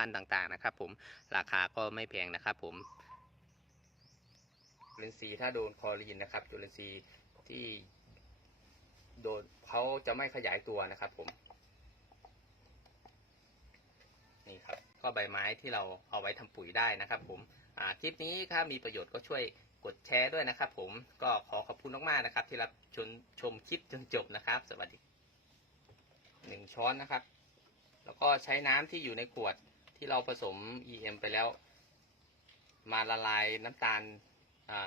พันธุ์ต่างๆนะครับ ผมราคาก็ไม่แพงนะครับ ผมจุลินทรีย์ถ้าโดนคลอรีนนะครับจุลินทรีย์ที่โดนเขาจะไม่ขยายตัวนะครับ ผม นี่ครับ ก็ใบไม้ที่เราเอาไว้ทำปุ๋ยได้นะครับ ผมคลิปนี้ถ้ามีประโยชน์ก็ช่วยกดแชร์ด้วยนะครับ ผมก็ขอขอบคุณมากๆนะครับ ที่รับชมชมคลิปจนจบนะครับ สวัสดีหนึ่งช้อนนะครับ แล้วก็ใช้น้ำที่อยู่ในขวด ที่เราผสม EM ไปแล้ว มาละลายน้ำตาล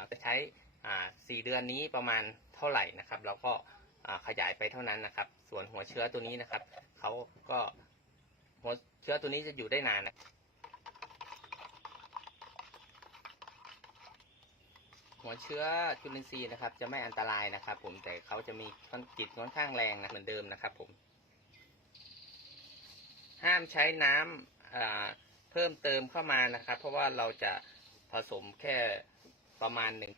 จะใช้สี่เดือนนี้ประมาณเท่าไหร่นะครับ เราก็ขยายไปเท่านั้นนะครับ ส่วนหัวเชื้อตัวนี้นะครับเขาก็หัวเชื้อตัวนี้จะอยู่ได้นานนะหัวเชื้อจุลินทรีย์นะครับ จะไม่อันตรายนะครับ ผมแต่เขาจะมีค่อนจิตค่อนข้างแรงนะเหมือนเดิมนะครับ ผม ห้ามใช้น้ำอ่า เพิ่มเติมเข้ามานะครับ เพราะว่าเราจะผสมแค่ประมาณหนึ่ง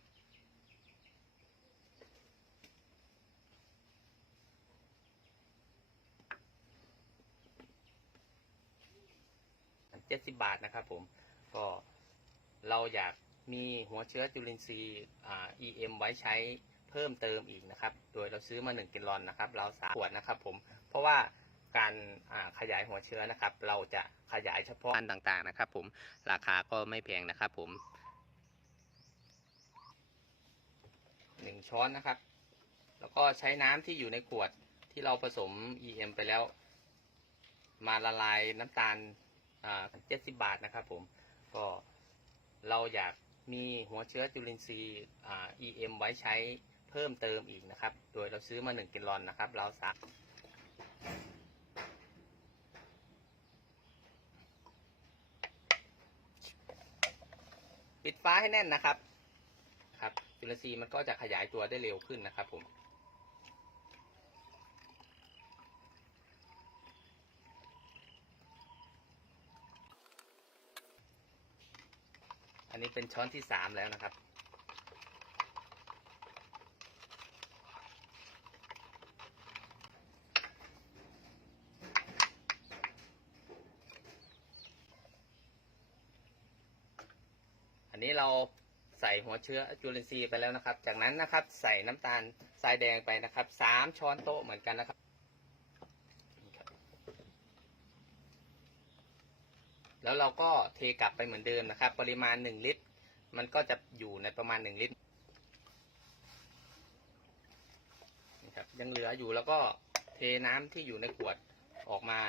เจ็ดสิบบาทนะครับผมก็เราอยากมีหัวเชื้อจุลินทรีย์อ่า EM ไว้ใช้เพิ่มเติมอีกนะครับ โดยเราซื้อมา 1 กิโลนะครับ เราสามขวดนะครับผม เพราะว่า การอ่าขยายหัวเชื้อนะครับ เราจะขยายเฉพาะพันธุ์ต่างๆนะครับ ผมราคาก็ไม่แพงนะครับ ผมหนึ่งช้อนนะครับ แล้วก็ใช้น้ำที่อยู่ในขวดที่เราผสม EM ไปแล้ว มาละลายน้ำตาลเจ็ดสิบบาทนะครับ ผมก็เราอยากมีหัวเชื้อจุลินทรีย์อ่า EM ไว้ใช้เพิ่มเติมอีกนะครับ โดยเราซื้อมา 1 กิโลนะครับ เราสัก ปิดฟ้าให้แน่นนะครับ ครับจุลินทรีย์มันก็จะขยายตัวได้เร็วขึ้นนะครับ ผม อันนี้เป็นช้อนที่สามแล้วนะครับ นี้เราใส่หัวเชื้อจุลินทรีย์ไปแล้วนะครับ จากนั้นนะครับใส่น้ำตาลทรายแดงไปนะครับสามช้อนโต๊ะเหมือนกันนะครับ แล้วเราก็เทกลับไปเหมือนเดิมนะครับ ปริมาณหนึ่งลิตร มันก็จะอยู่ในประมาณหนึ่งลิตรครับยังเหลืออยู่แล้วก็เทน้ำที่อยู่ในขวดออกมา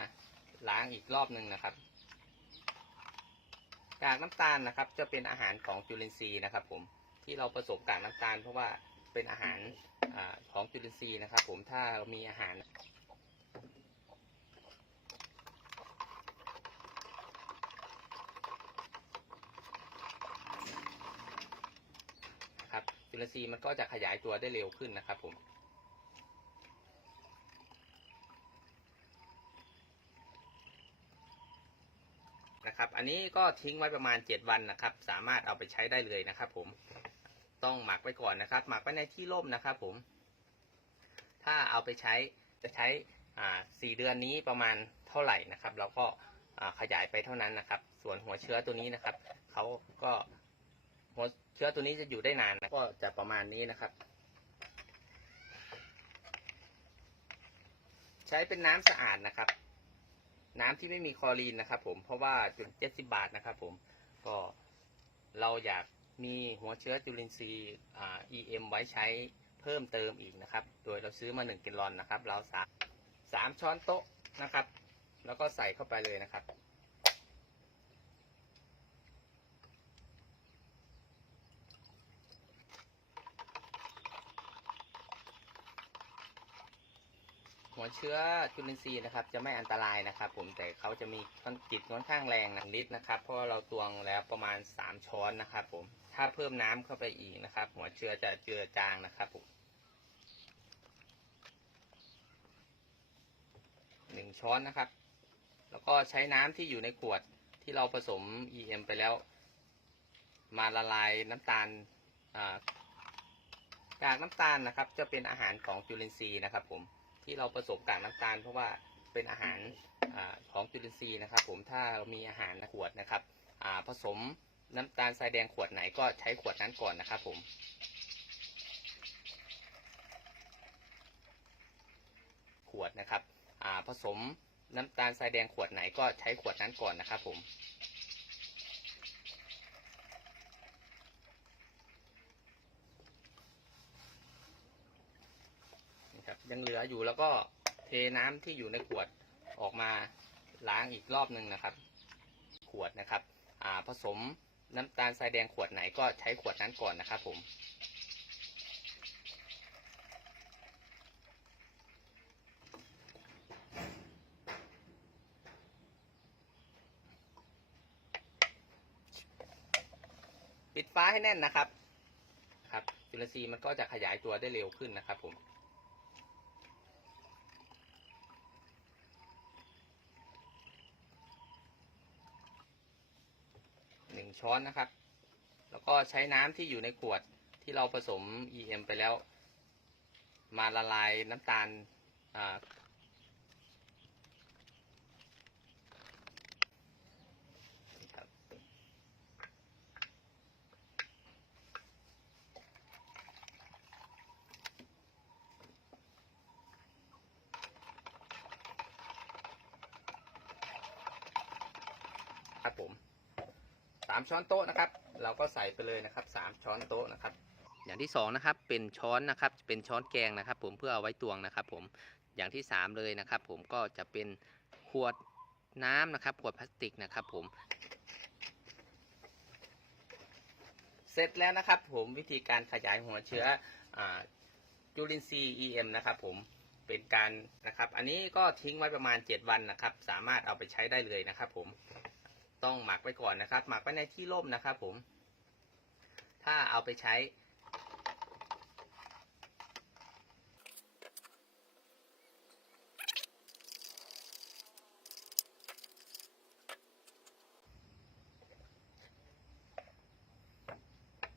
ล้างอีกรอบหนึ่งนะครับ กากน้ำตาลนะครับ จะเป็นอาหารของจุลินทรีย์นะครับ ผมที่เราผสมกากน้ำตาล เพราะว่าเป็นอาหารอของจุลินทรีย์นะครับ ผมถ้าเรามีอาหารนะครับจุลินทรีย์มันก็จะขยายตัวได้เร็วขึ้นนะครับผม นะครับ อันนี้ก็ทิ้งไว้ประมาณ 7 วันนะครับ สามารถเอาไปใช้ได้เลยนะครับ ผมต้องหมักไว้ก่อนนะครับ หมักไว้ในที่ร่มนะครับ ผม ถ้าเอาไปใช้จะใช้สี่เดือนนี้ประมาณเท่าไหร่นะครับเราก็ขยายไปเท่านั้นนะครับ ส่วนหัวเชื้อตัวนี้นะครับเขาก็หัวเชื้อตัวนี้จะอยู่ได้นานนะก็จะประมาณนี้นะครับ ใช้เป็นน้ำสะอาดนะครับ น้ำที่ไม่มีคลอรีนนะครับ ผมเพราะว่าจุดเจ็ดสิบาทนะครับ ผมก็เราอยากมีหัวเชื้อจุลินทรีย์อ่า EM ไว้ใช้เพิ่มเติมอีกนะครับ โดยเราซื้อมา1กิโลนะครับ เราสามสามช้อนโต๊ะนะครับ แล้วก็ใส่เข้าไปเลยนะครับ หัวเชื้อจุลินทรีย์นะครับ จะไม่อันตรายนะครับ ผมแต่เขาจะมีค่อนจิตค่อนข้างแรงนะลิตรนะครับเพราะว่าเราตวงแล้วประมาณ 3 ช้อนนะครับ ผมถ้าเพิ่มน้ำเข้าไปอีกนะครับ หัวเชื้อจะเจือจางนะครับผมหนึ่งช้อนนะครับ แล้วก็ใช้น้ำที่อยู่ในขวดที่เราผสม EM ไปแล้ว มาละลายน้ำตาลอากากน้ำตาลนะครับ จะเป็นอาหารของจุลินทรีย์นะครับ ผม ที่เราผสมกากน้ำตาล เพราะว่าเป็นอาหารอของจุลินทรีย์นะครับ ผมถ้าเรามีอาหารขวดนะครับผสมน้ำตาลทรายแดงขวดไหนก็ใช้ขวดนั้นก่อนนะครับ ผมขวดนะครับผสมน้ำตาลทรายแดงขวดไหนก็ใช้ขวดนั้นก่อนนะครับ ผม ครับยังเหลืออยู่แล้วก็เทน้ำที่อยู่ในขวดออกมาล้างอีกรอบหนึ่งนะครับ ขวดนะครับผสมน้ำตาลทรายแดงขวดไหนก็ใช้ขวดนั้นก่อนนะครับ ผมปิดฟ้าให้แน่นนะครับ ครับจุลทรีย์มันก็จะขยายตัวได้เร็วขึ้นนะครับผม หนึ่ง ช้อนนะครับ แล้วก็ใช้น้ำที่อยู่ในขวดที่เราผสม EM ไปแล้ว มาละลายน้ำตาลอ่านี่ครับครับผม สามช้อนโต๊ะนะครับ เราก็ใส่ไปเลยนะครับสามช้อนโต๊ะนะครับ อย่างที่สองนะครับเป็นช้อนนะครับเป็นช้อนแกงนะครับ ผมเพื่อเอาไว้ตวงนะครับ ผมอย่างที่สามเลยนะครับ ผมก็จะเป็นขวดน้ำนะครับ ขวดพลาสติกนะครับ ผม เสร็จแล้วนะครับ ผมวิธีการขยายหัวเชื้ออาจุลินทรีย์ EM นะครับผมเป็นการนะครับ อันนี้ก็ทิ้งไว้ประมาณ 7 วันนะครับ สามารถเอาไปใช้ได้เลยนะครับผม ต้องหมักไว้ก่อนนะครับ หมักไว้ในที่ร่มนะครับ ผม ถ้าเอาไปใช้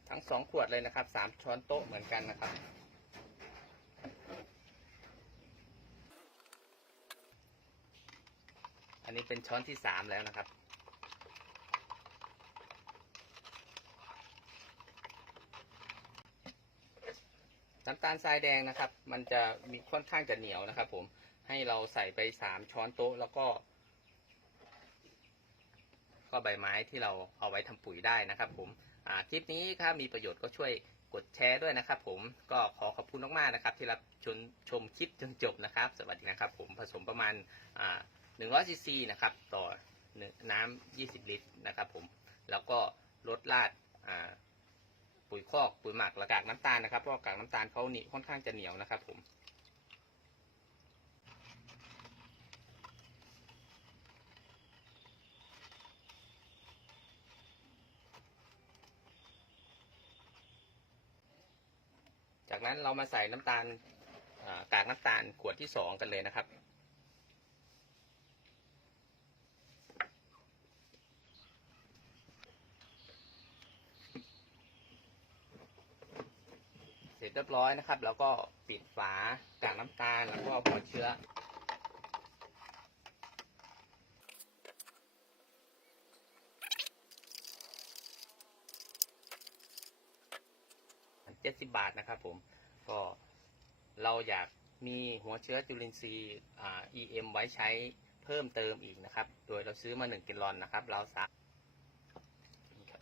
ทั้งสองขวดเลยนะครับสามช้อนโต๊ะเหมือนกันนะครับ อันนี้เป็นช้อนที่สามแล้วนะครับ น้ำตาลทรายแดงนะครับ มันจะมีค่อนข้างจะเหนียวนะครับ ผมให้เราใส่ไปสามช้อนโต๊ะแล้วก็ ก็ใบไม้ที่เราเอาไว้ทำปุ๋ยได้นะครับ ผมคลิปนี้ถ้ามีประโยชน์ก็ช่วยกดแชร์ด้วยนะครับ ผมก็ขอขอบคุณมากๆนะครับ ที่รับชมชมคลิปจนจบนะครับ สวัสดีนะครับ ผมผสมประมาณอ่า100ซีซีนะครับ ต่อนึ่งน้ำ20ลิตรนะครับ ผมแล้วก็ลดราดอ่า ปุ๋ยคอกปุ๋ยหมักและกากน้ำตาลนะครับเพราะกากน้ำตาลเขาหนีค่อนข้างจะเหนียวนะครับ ผม จากนั้นเรามาใส่น้ำตาลกากน้ำตาลขวดที่สองกันเลยนะครับ ร็จเรียบร้อยนะครับ แล้วก็ปิดฝากากน้ำตาลแล้วก็หัวเชื้อ เจ็ดสิบบาทนะครับผมก็เราอยากมีหัวเชื้อจุลินทรีย์อ่า EM ไว้ใช้เพิ่มเติมอีกนะครับ โดยเราซื้อมาหนึ่งกิโลนนะครับ เราสามนี่ครับ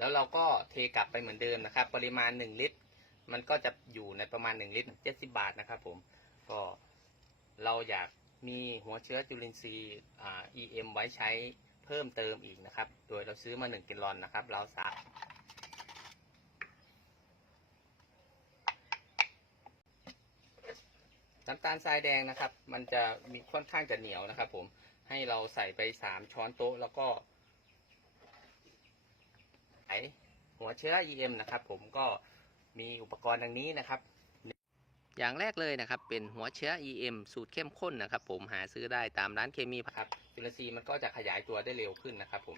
แล้วเราก็เทกลับไปเหมือนเดิมนะครับ ปริมาณหนึ่งลิตร มันก็จะอยู่ในประมาณหนึ่งลิตรเจ็ดสิบาทนะครับผมก็เราอยากมีหัวเชื้อจุลินทรีย์อ่า EM ไว้ใช้เพิ่มเติมอีกนะครับ โดยเราซื้อมาหนึ่งกิโลนนะครับ เราสามน้ำตาลทรายแดงนะครับ มันจะมีค่อนข้างจะเหนียวนะครับ ผม ให้เราใส่ไปสามช้อนโต๊ะ แล้วก็ ใส่หัวเชื้อ EM นะครับผมก็มีอุปกรณ์ดังนี้นะครับ อย่างแรกเลยนะครับเป็นหัวเชื้อ EM สูตรเข้มข้นนะครับ ผมหาซื้อได้ตามร้านเคมีครับจุลินทรีย์มันก็จะขยายตัวได้เร็วขึ้นนะครับผม